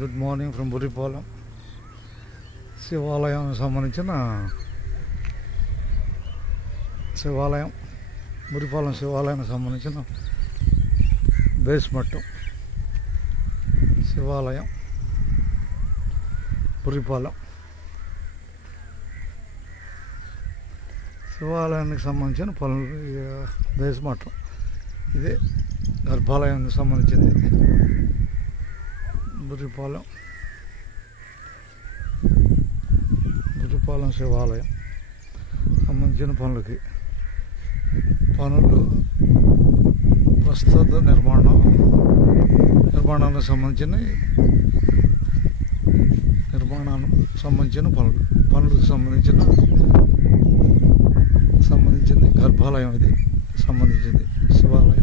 Good morning from Buripalem. శివాలయం సంబంధించిన శివాలయం, బురిపాలెం శివాలయానికి సంబంధించిన బేస్మెంట్. శివాలయం బురిపాలెం. శివాలయానికి సంబంధించిన పనులు బేస్మెంట్. ఇదే గర్భాలయానికి సంబంధించింది. బురిపాలెం శివాలయం సంబంధించిన పనులు ప్రస్తుత నిర్మాణానికి సంబంధించిన పనులకు సంబంధించింది గర్భాలయం. ఇది సంబంధించింది శివాలయం.